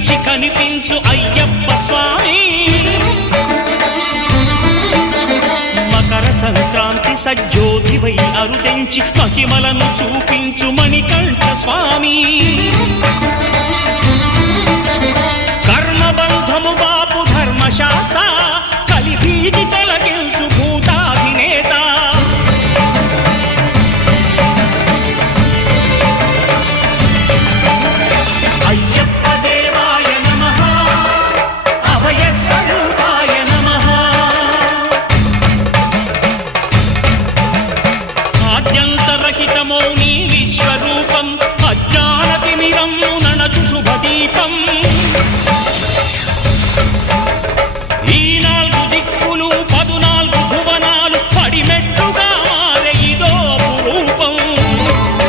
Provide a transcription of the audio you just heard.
కనిపించి కనిపించు అయ్యప్ప స్వామి మకర సంక్రాంతి సజ్జోతివై అరుదెంచి మహిమలను చూపించు మణికంఠ స్వామి కర్మబంధము బాపు ధర్మశాస్త్ర కలిభీతి తొలగించు భూతాధినేత అయ్యప్ప దేవాయ నమః అభయ స్వరూపాయ నమః ఆద్యంతరహితమౌ నీ విశ్వరూపం